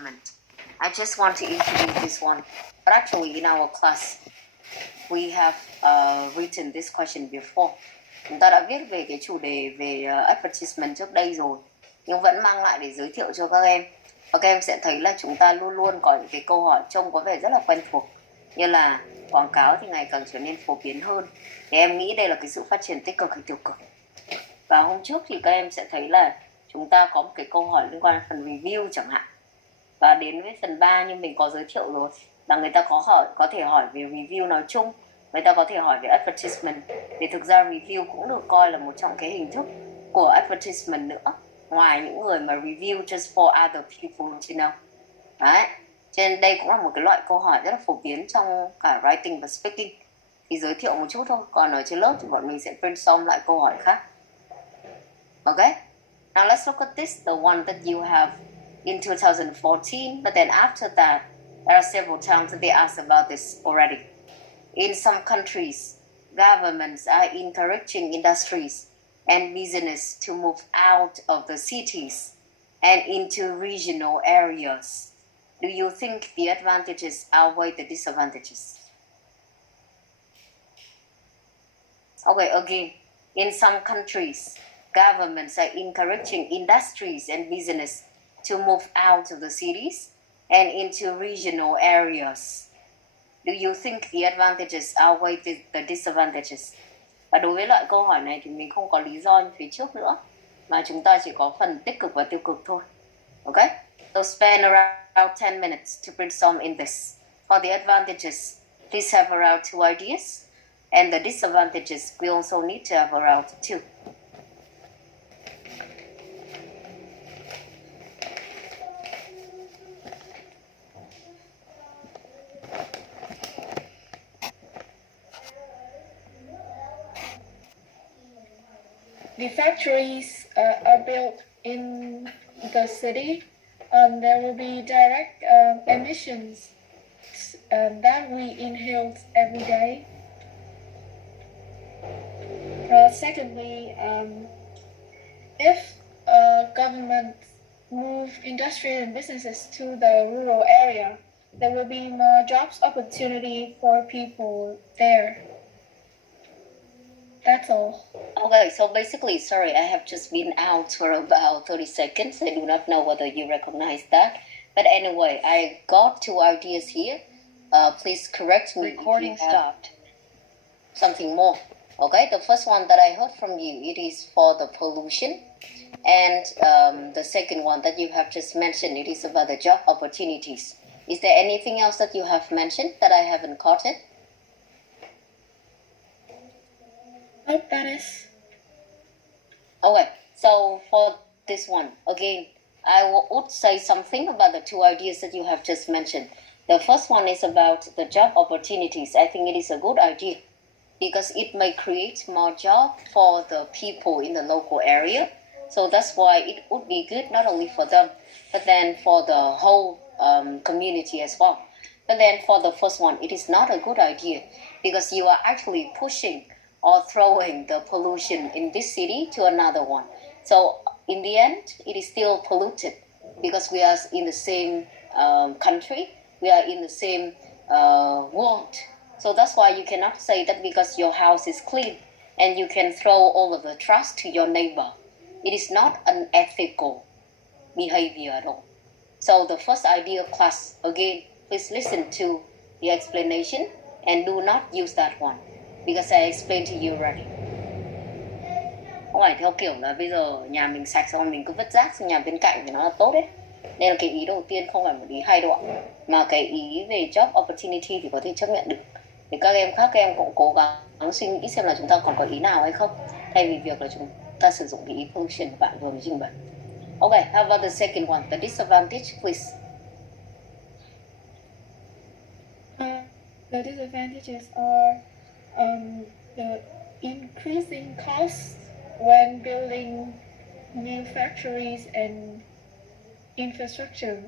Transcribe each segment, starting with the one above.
environment. I just want to introduce this one. But actually, in our class, we have written this question before. Chúng ta đã viết về cái chủ đề về advertisement trước đây rồi, nhưng vẫn mang lại để giới thiệu cho các em. Và các em sẽ thấy là chúng ta luôn luôn có những cái câu hỏi trông có vẻ rất là quen thuộc, như là quảng cáo thì ngày càng trở nên phổ biến hơn. Thì em nghĩ đây là cái sự phát triển tích cực hay tiêu cực. Và hôm trước thì các em sẽ thấy là chúng ta có một cái câu hỏi liên quan đến phần review chẳng hạn. Và đến với phần 3 như mình có giới thiệu rồi, là người ta có thể hỏi về review nói chung, người ta có thể hỏi về advertisement. Vì thực ra review cũng được coi là một trong cái hình thức của advertisement nữa, ngoài những người mà review just for other people to know. Đấy, cho nên đây cũng là một cái loại câu hỏi rất là phổ biến trong cả writing và speaking. Thì giới thiệu một chút thôi, còn ở trên lớp thì bọn mình sẽ brainstorm lại câu hỏi khác. Okay, now let's look at this, the one that you have in 2014, but then after that, there are several times that they ask about this already. In some countries, governments are encouraging industries and business to move out of the cities and into regional areas. Do you think the advantages outweigh the disadvantages? Okay, again, in some countries, governments are encouraging industries and business to move out of the cities and into regional areas. Do you think the advantages outweigh the disadvantages? Và đối với loại câu hỏi này thì mình không có lý do như phía trước nữa, mà chúng ta chỉ có phần tích cực và tiêu cực thôi. Okay? So spend around 10 minutes to brainstorm in this. For the advantages, please have around 2 ideas. And the disadvantages, we also need to have around 2. The factories are built in the city. There will be direct emissions that we inhale every day. Secondly, if government move industry and businesses to the rural area, there will be more jobs opportunity for people there. That's all. Okay, so basically, sorry, I have just been out for about 30 seconds. I do not know whether you recognize that. But anyway, I got 2 ideas here. Please correct me. Recording stopped. Something more. Okay, the first one that I heard from you, it is for the pollution. And the second one that you have just mentioned, it is about the job opportunities. Is there anything else that you have mentioned that I haven't caught it? Oh, that is. Okay, so for this one, again, I would say something about the 2 ideas that you have just mentioned. The first one is about the job opportunities. I think it is a good idea because it may create more job for the people in the local area. So that's why it would be good not only for them, but then for the whole community as well. But then for the first one, it is not a good idea because you are actually pushing or throwing the pollution in this city to another one. So in the end, it is still polluted because we are in the same country, we are in the same world. So that's why you cannot say that because your house is clean and you can throw all of the trash to your neighbor. It is not an ethical behavior at all. So the first idea class, again, please listen to the explanation and do not use that one. Because I explained to you already. Không phải theo kiểu là bây giờ nhà mình sạch xong mình cứ vứt rác sang nhà bên cạnh thì nó là tốt đấy. Đây là cái ý đầu tiên, không phải một ý hay đâu ạ. Mà cái ý về job opportunity thì có thể chấp nhận được. Thì các em khác, các em cũng cố gắng suy nghĩ xem là chúng ta còn có ý nào hay không, thay vì việc là chúng ta sử dụng cái ý function bạn vừa mới trình bày. Okay, how about the second one, the disadvantage, please? The disadvantages are the increasing costs when building new factories and infrastructure.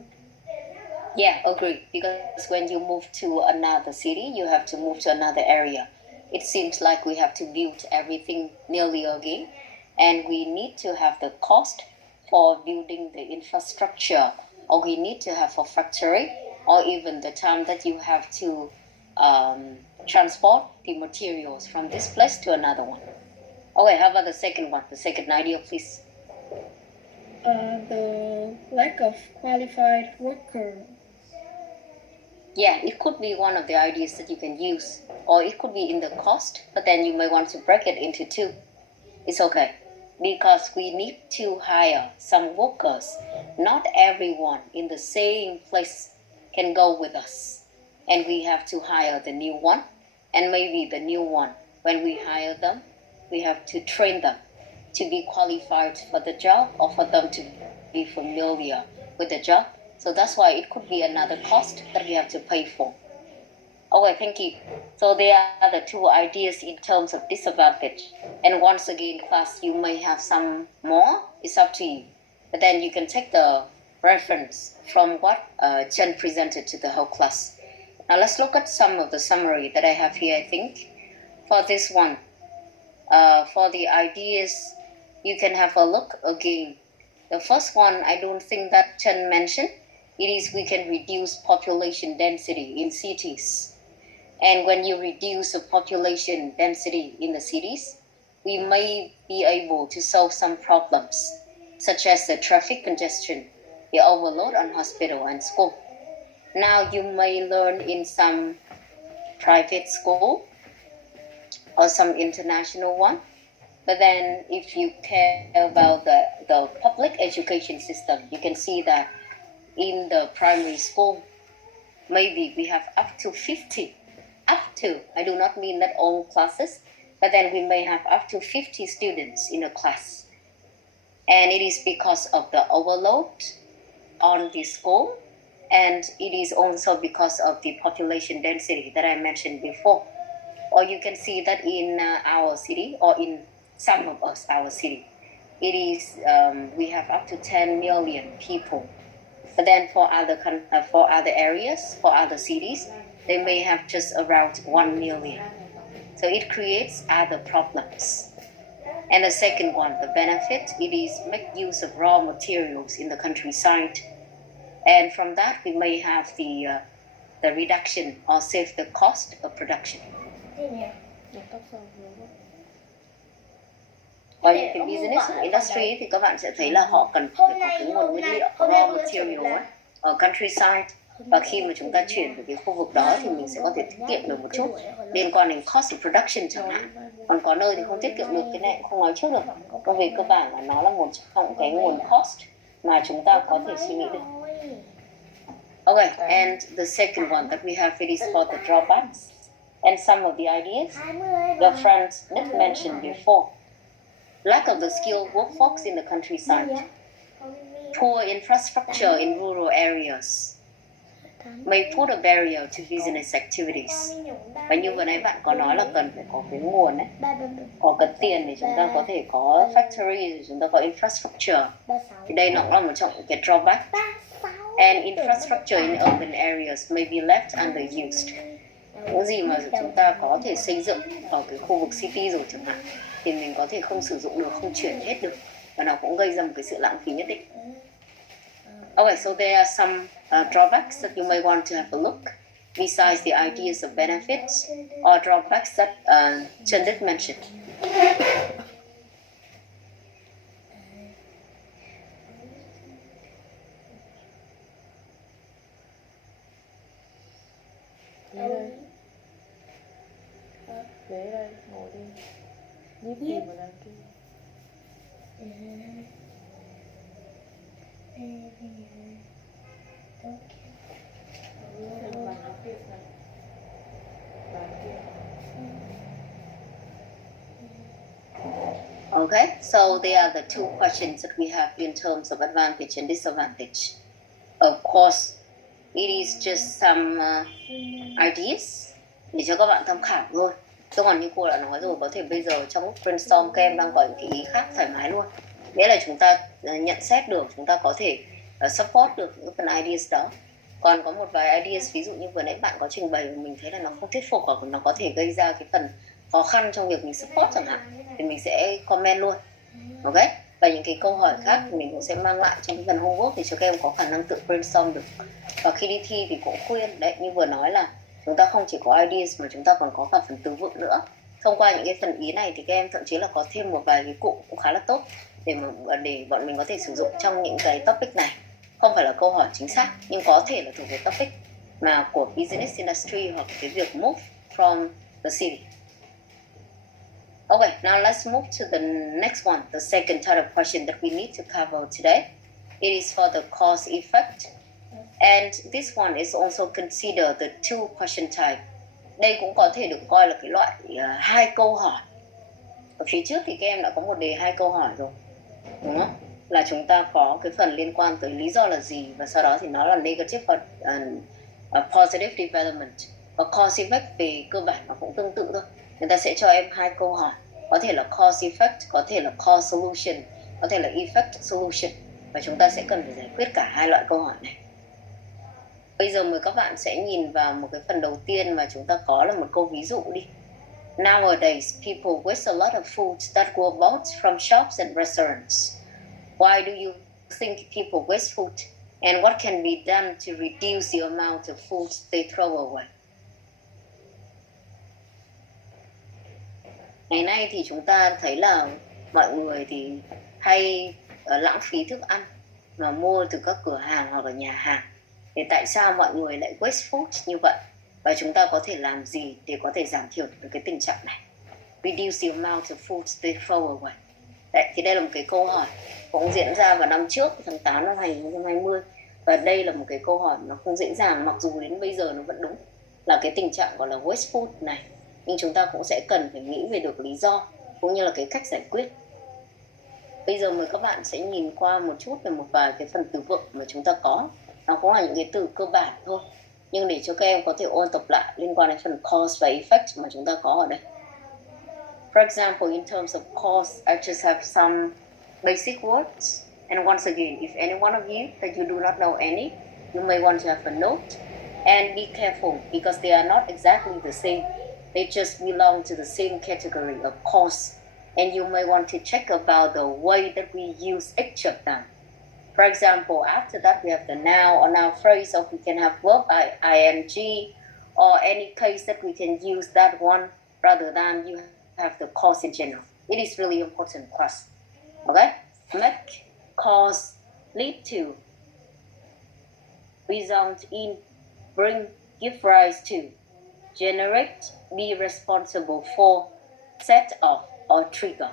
Yeah, agree. Because when you move to another city, you have to move to another area. It seems like we have to build everything nearly again, and we need to have the cost for building the infrastructure or we need to have for factory, or even the time that you have to transport the materials from this place to another one. Okay, how about the second one? The second idea, please. The lack of qualified worker. Yeah, it could be one of the ideas that you can use, or it could be in the cost, but then you may want to break it into two. It's okay, because we need to hire some workers. Not everyone in the same place can go with us, and we have to hire the new one, and maybe the new one, when we hire them, we have to train them to be qualified for the job, or for them to be familiar with the job. So that's why it could be another cost that we have to pay for. Okay, thank you. So there are the two ideas in terms of disadvantage. And once again, class, you may have some more. It's up to you. But then you can take the reference from what Chen presented to the whole class. Now let's look at some of the summary that I have here, I think. For this one, for the ideas, you can have a look again. The first one, I don't think that Chen mentioned. It is we can reduce population density in cities. And when you reduce the population density in the cities, we may be able to solve some problems, such as the traffic congestion, the overload on hospital and school. Now you may learn in some private school or some international one. But then if you care about the public education system, you can see that in the primary school, maybe we have up to 50. Up to, I do not mean that all classes, but then we may have up to 50 students in a class. And it is because of the overload on the school, and it is also because of the population density that I mentioned before. Or you can see that in our city, or in some of our city, it is we have up to 10 million people. But then for other areas, for other cities, they may have just around 1 million. So it creates other problems. And the second one, the benefit, it is make use of raw materials in the countryside. And from that, we may have the reduction or save the cost of production. Ở những cái business industry thì các bạn sẽ thấy là họ cần phải có cái nguồn nguyên liệu raw material ấy, ở countryside, và khi mà chúng ta chuyển từ cái khu vực đó thì mình sẽ có thể tiết kiệm được một chút liên quan đến cost of production chẳng hạn. Còn có nơi thì không tiết kiệm được, cái này cũng không nói trước được, bởi vì cơ bản là nó là một trong cái nguồn cost mà chúng ta có thể suy nghĩ được. Okay, and the second one that we have, it is for the drawbacks and some of the ideas the friends did mention before. Lack of the skilled workforce in the countryside, poor infrastructure in rural areas may put a barrier to business activities. Và như vừa nãy bạn có nói là cần phải có cái nguồn ấy, có cần tiền để chúng ta có thể có factory, chúng ta có infrastructure. Thì đây nó cũng là một trong những cái drawback. And infrastructure in urban areas may be left underused. Những gì mà chúng ta có thể xây dựng ở cái khu vực city rồi chẳng hạn, thì mình có thể không sử dụng được, không chuyển hết được, và nó cũng gây ra một cái sự lãng phí nhất định. Okay, so there are some drawbacks that you may want to have a look, besides the ideas of benefits or drawbacks that Chen did mention. Ghế đây, ngồi đi. Nhíp gì mà đang kia. Okay, so there are the two questions that we have in terms of advantage and disadvantage. Of course, it is just some ideas để cho các bạn tham khảo thôi. Chứ còn như cô đã nói rồi, có thể bây giờ trong lúc brainstorm các em đang có những cái ý khác thoải mái luôn. Nghĩa là chúng ta nhận xét được, chúng ta có thể support được những phần ideas đó. Còn có một vài ideas, ví dụ như vừa nãy bạn có trình bày mình thấy là nó không thuyết phục, hoặc nó có thể gây ra cái phần khó khăn trong việc mình support chẳng hạn, thì mình sẽ comment luôn. Ok? Và những cái câu hỏi khác thì mình cũng sẽ mang lại trong cái phần homework để cho các em có khả năng tự brainstorm được. Và khi đi thi thì cũng khuyên đấy, như vừa nói là chúng ta không chỉ có ideas mà chúng ta còn có cả phần từ vựng nữa. Thông qua những cái phần ý này thì các em thậm chí là có thêm một vài cái cụm cũng khá là tốt để bọn mình có thể sử dụng trong những cái topic này. Không phải là câu hỏi chính xác nhưng có thể là thuộc về topic mà của business industry hoặc cái việc move from the city. Okay, now let's move to the next one, the second type of question that we need to cover today. It is for the cause effect. And this one is also considered the two question type. Đây cũng có thể được coi là cái loại hai câu hỏi. Ở phía trước thì các em đã có một đề hai câu hỏi rồi, đúng không? Là chúng ta có cái phần liên quan tới lý do là gì và sau đó thì nó là negative và positive development. Và cause effect về cơ bản nó cũng tương tự thôi. Người ta sẽ cho em hai câu hỏi, có thể là cause effect, có thể là cause solution, có thể là effect solution, và chúng ta sẽ cần phải giải quyết cả hai loại câu hỏi này. Bây giờ mời các bạn sẽ nhìn vào một cái phần đầu tiên mà chúng ta có là một câu ví dụ đi. Nowadays, people waste a lot of food that were bought from shops and restaurants. Why do you think people waste food? And what can be done to reduce the amount of food they throw away? Ngày nay thì chúng ta thấy là mọi người thì hay lãng phí thức ăn mà mua từ các cửa hàng hoặc là nhà hàng. Thì tại sao mọi người lại waste food như vậy? Và chúng ta có thể làm gì để có thể giảm thiểu được cái tình trạng này? Reduce the amount of food they throw away. Đấy, thì đây là một cái câu hỏi cũng diễn ra vào năm trước, tháng 8 năm 2020. Và đây là một cái câu hỏi nó không dễ dàng, mặc dù đến bây giờ nó vẫn đúng là cái tình trạng gọi là waste food này. Nhưng chúng ta cũng sẽ cần phải nghĩ về được lý do cũng như là cái cách giải quyết. Bây giờ mời các bạn sẽ nhìn qua một chút về một vài cái phần từ vựng mà chúng ta có. Nó cũng là những cái từ cơ bản thôi, nhưng để cho các em có thể ôn tập lại liên quan đến phần cause và effect mà chúng ta có ở đây. For example, in terms of cause, I just have some basic words. And once again, if any one of you that you do not know any, you may want to have a note. And be careful because they are not exactly the same. They just belong to the same category of cause. And you may want to check about the way that we use each of them. For example, after that we have the noun or noun phrase, or we can have verb ing, or any case that we can use that one rather than you have the cause in general. It is really important for us. Okay? Make, cause, lead to, result in, bring, give rise to, generate, be responsible for, set off, or trigger.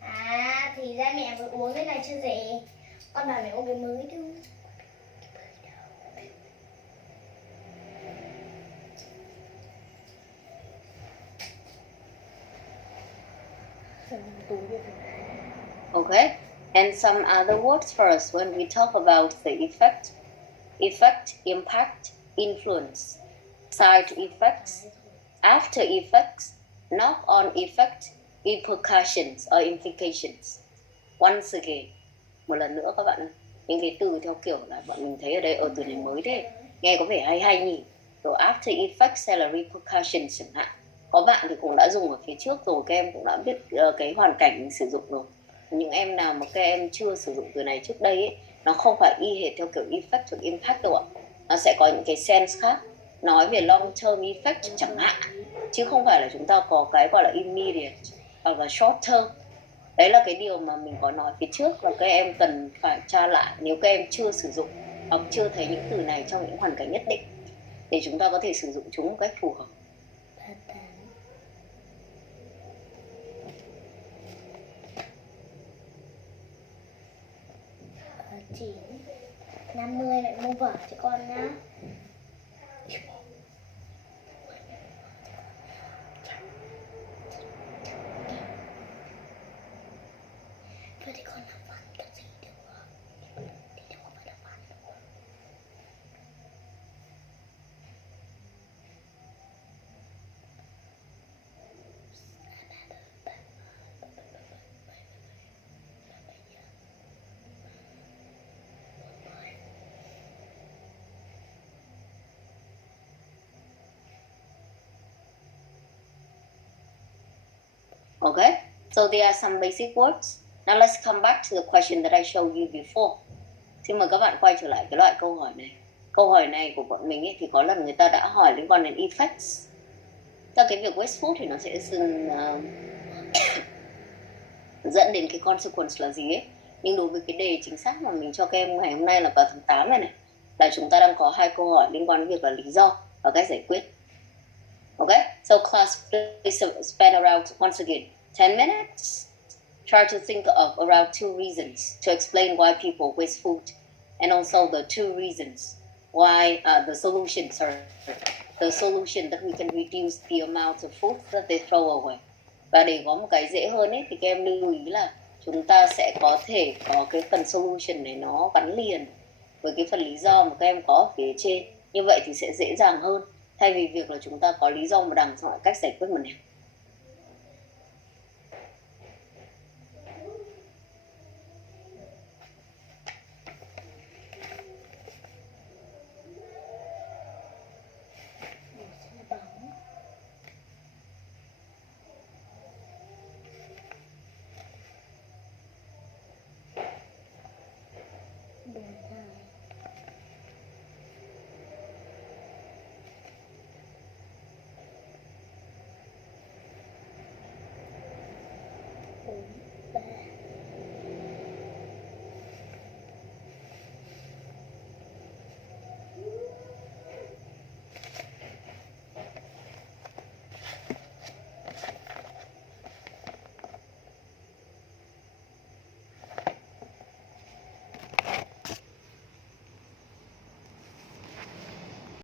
À thì ra mẹ vừa uống cái này chưa gì. Con bảo mẹ uống cái mới chứ. Okay, and some other words for us when we talk about the effect. Effect, impact, influence. Side effects, after effects, knock-on effect, repercussions or implications. Once again, một lần nữa các bạn, những cái từ theo kiểu là bọn mình thấy ở đây, ở từ này mới thế, nghe có vẻ hay hay nhỉ. Rồi after effects hay là repercussions chẳng hạn. Có bạn thì cũng đã dùng ở phía trước rồi, các em cũng đã biết cái hoàn cảnh mình sử dụng rồi. Những em nào mà các em chưa sử dụng từ này trước đây ấy, nó không phải y hệt theo kiểu effect hoặc impact đâu ạ. Nó sẽ có những cái sense khác, nói về long term effect chẳng hạn, chứ không phải là chúng ta có cái gọi là immediate hoặc là short term. Đấy là cái điều mà mình có nói phía trước, và các em cần phải tra lại nếu các em chưa sử dụng hoặc chưa thấy những từ này trong những hoàn cảnh nhất định, để chúng ta có thể sử dụng chúng một cách phù hợp. 50 lại mua vở cho con nhá. Vậy thì con làm văn cái gì được không? Thì đâu có phải là văn đâu. Okay, so there are some basic words. Now let's come back to the question that I showed you before. Xin mời các bạn quay trở lại cái loại câu hỏi này. Câu hỏi này của bọn mình ấy, thì có lần người ta đã hỏi liên quan đến effects. Theo cái việc wasteful thì nó sẽ dẫn đến cái consequence là gì ấy. Nhưng đối với cái đề chính xác mà mình cho các em ngày hôm nay là vào tháng 8 này là chúng ta đang có 2 câu hỏi liên quan đến việc là lý do và cách giải quyết. Okay, so class, please spend around, once again, 10 minutes. Try to think of around 2 reasons to explain why people waste food, and also the 2 reasons why the solution that we can reduce the amount of food that they throw away. Và để có một cái dễ hơn ấy, thì các em lưu ý là chúng ta sẽ có thể có cái phần solution này nó gắn liền với cái phần lý do mà các em có ở phía trên. Như vậy thì sẽ dễ dàng hơn thay vì việc là chúng ta có lý do một đằng xong lại cách giải quyết một nẻo.